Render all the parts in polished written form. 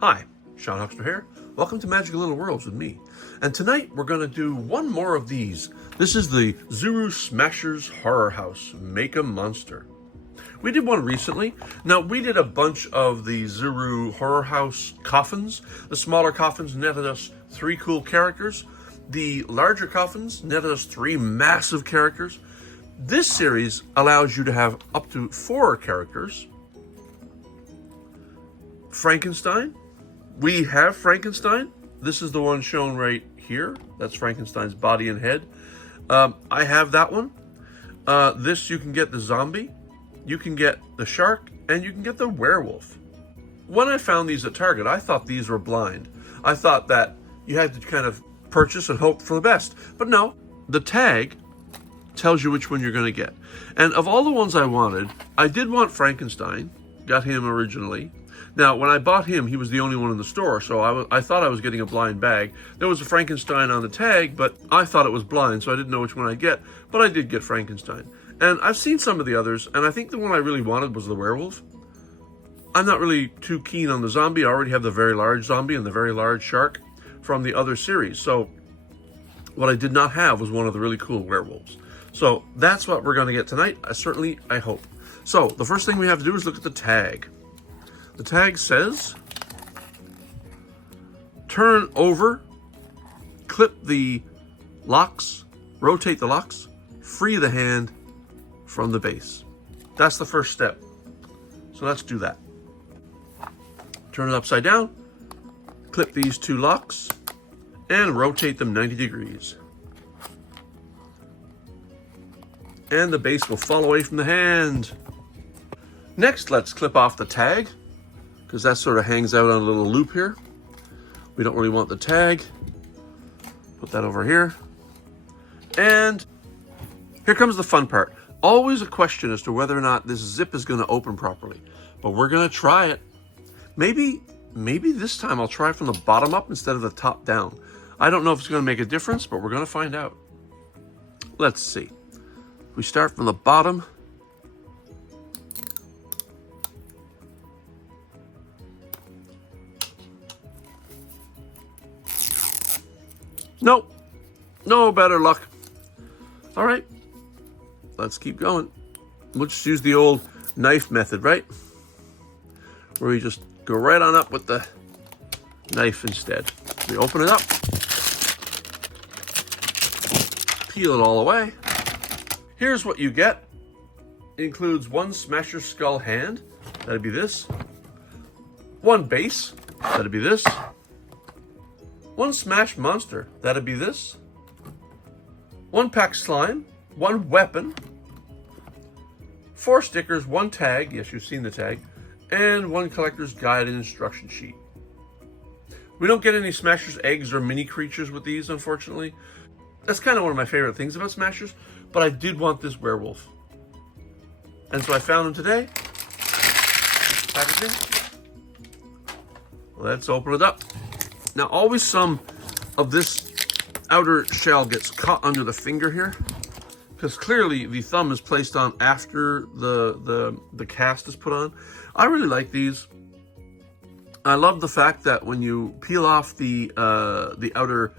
Hi, Sean Huxter here. Welcome to Magical Little Worlds with me. And tonight we're going to do one more of these. This is the Zuru Smashers Horror House, Make a Monster. We did one recently. Now, we did a bunch of the Zuru Horror House coffins. The smaller coffins netted us 3 cool characters. The larger coffins netted us 3 massive characters. This series allows you to have up to 4 characters. Frankenstein. We have Frankenstein. This is the one shown right here. That's Frankenstein's body and head. I have that one. This, you can get the zombie, you can get the shark, and you can get the werewolf. When I found these at Target, I thought these were blind. I thought that you had to kind of purchase and hope for the best. But no, the tag tells you which one you're going to get. And of all the ones I wanted, I did want Frankenstein. Got him originally. Now, when I bought him, he was the only one in the store, so I thought I was getting a blind bag. There was a Frankenstein on the tag, but I thought it was blind, so I didn't know which one I'd get, but I did get Frankenstein. And I've seen some of the others, and I think the one I really wanted was the werewolf. I'm not really too keen on the zombie. I already have the very large zombie and the very large shark from the other series, so what I did not have was one of the really cool werewolves. So that's what we're going to get tonight, I hope. So the first thing we have to do is look at the tag. The tag says, turn over, clip the locks, rotate the locks, free the hand from the base. That's the first step. So let's do that. Turn it upside down, clip these 2 locks, and rotate them 90 degrees. And the base will fall away from the hand. Next, let's clip off the tag, because that sort of hangs out on a little loop here. We don't really want the tag. Put that over here. And here comes the fun part. Always a question as to whether or not this zip is going to open properly. But we're going to try it. Maybe this time I'll try from the bottom up instead of the top down. I don't know if it's going to make a difference, but we're going to find out. Let's see. We start from the bottom. Nope, no better luck. All right, let's keep going. We'll just use the old knife method, right? Where we just go right on up with the knife instead. We open it up, peel it all away. Here's what you get. It includes 1 Smasher Skull hand, that'd be this. 1 base, that'd be this. 1 Smash Monster, that'd be this. 1 pack slime, 1 weapon, 4 stickers, 1 tag, yes, you've seen the tag, and 1 collector's guide and instruction sheet. We don't get any Smashers eggs or mini creatures with these, unfortunately. That's kind of one of my favorite things about Smashers, but I did want this werewolf. And so I found him today. Packaging. Let's open it up. Now, always some of this outer shell gets caught under the finger here, because clearly the thumb is placed on after the cast is put on. I really like these. I love the fact that when you peel off the outer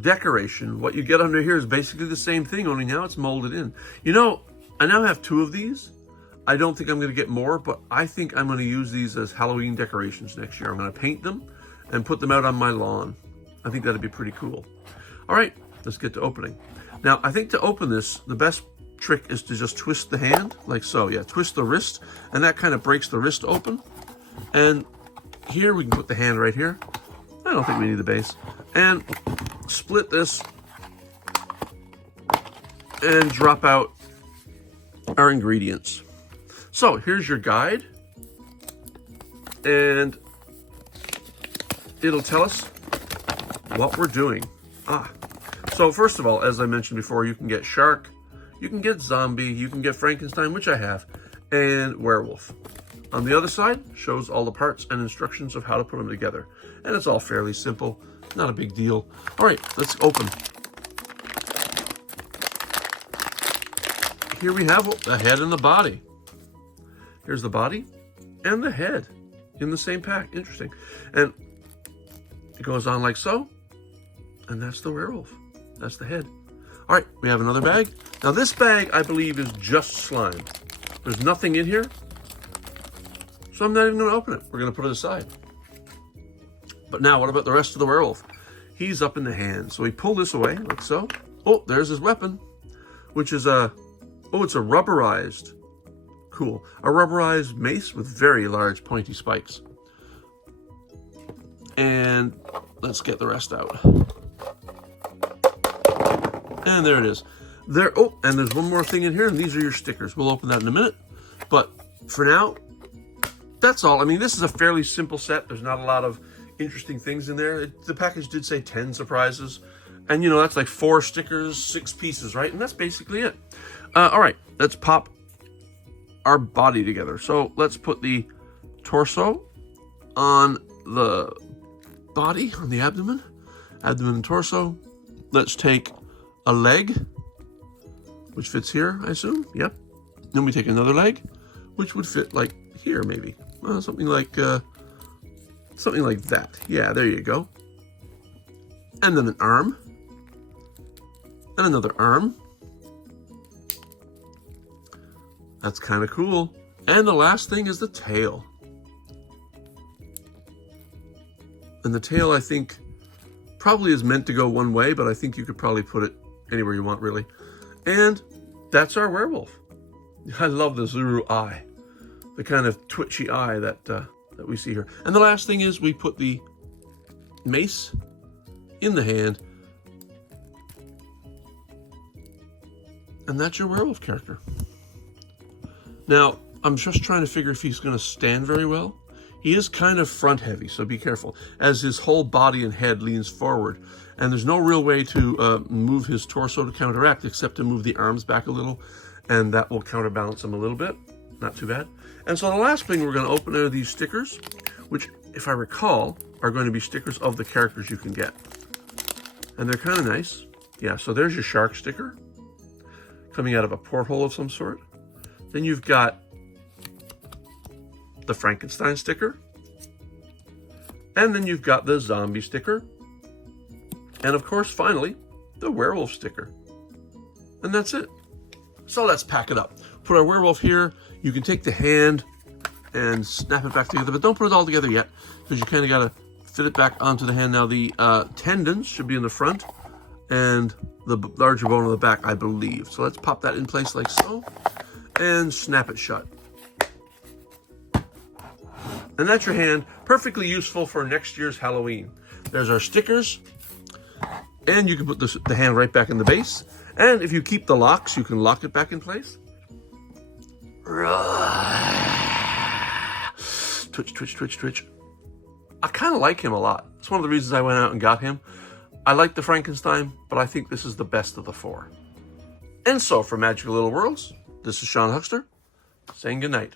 decoration, what you get under here is basically the same thing, only now it's molded in. You know, I now have 2 of these. I don't think I'm going to get more, but I think I'm going to use these as Halloween decorations next year. I'm going to paint them and put them out on my lawn. I think that'd be pretty cool. All right, let's get to opening. Now, I think to open this, the best trick is to just twist the hand, like so. Yeah, twist the wrist, and that kind of breaks the wrist open. And here, we can put the hand right here. I don't think we need the base. And split this and drop out our ingredients. So, here's your guide. And it'll tell us what we're doing. So first of all, as I mentioned before, you can get shark, you can get zombie, you can get Frankenstein, which I have, and werewolf. On the other side, shows all the parts and instructions of how to put them together. And it's all fairly simple, not a big deal. All right, let's open. Here we have the head and the body. Here's the body and the head. in the same pack. Interesting. And it goes on like so. And that's the werewolf. That's the head. All right, we have another bag. Now this bag, I believe, is just slime. There's nothing in here. So I'm not even going to open it. We're going to put it aside. But now, what about the rest of the werewolf? He's up in the hand. So we pull this away, like so. Oh, there's his weapon, which is it's a rubberized, cool. A rubberized mace with very large pointy spikes. And let's get the rest out. And there it is. And there's one more thing in here, and these are your stickers. We'll open that in a minute. But for now, that's all. I mean, this is a fairly simple set. There's not a lot of interesting things in there. The package did say 10 surprises. And, you know, that's like 4 stickers, 6 pieces, right? And that's basically it. All right, let's pop our body together. So let's put the torso on the body, on the abdomen and torso. Let's take a leg, which fits here, I assume. Yep. Then we take another leg, which would fit like here, maybe. Something like that. Yeah, there you go. And then an arm. And another arm. That's kind of cool. And the last thing is the tail. And the tail, I think, probably is meant to go one way, but I think you could probably put it anywhere you want, really. And that's our werewolf. I love the Zuru eye. The kind of twitchy eye that we see here. And the last thing is we put the mace in the hand. And that's your werewolf character. Now, I'm just trying to figure if he's going to stand very well. He is kind of front heavy, so be careful, as his whole body and head leans forward. And there's no real way to move his torso to counteract, except to move the arms back a little, and that will counterbalance him a little bit. Not too bad. And so the last thing we're going to open are these stickers, which, if I recall, are going to be stickers of the characters you can get. And they're kind of nice. Yeah, so there's your shark sticker, coming out of a porthole of some sort. Then you've got the Frankenstein sticker. And then you've got the zombie sticker. And of course, finally, the werewolf sticker. And that's it. So let's pack it up. Put our werewolf here. You can take the hand and snap it back together, but don't put it all together yet, because you kind of got to fit it back onto the hand. Now the tendons should be in the front and the larger bone on the back, I believe. So let's pop that in place like so and snap it shut. And that's your hand, perfectly useful for next year's Halloween. There's our stickers, and you can put the hand right back in the base. And if you keep the locks, you can lock it back in place. Twitch, twitch, twitch, twitch. I kind of like him a lot. It's one of the reasons I went out and got him. I like the Frankenstein, but I think this is the best of the 4. And so, for Magical Little Worlds, this is Sean Huckster, saying goodnight.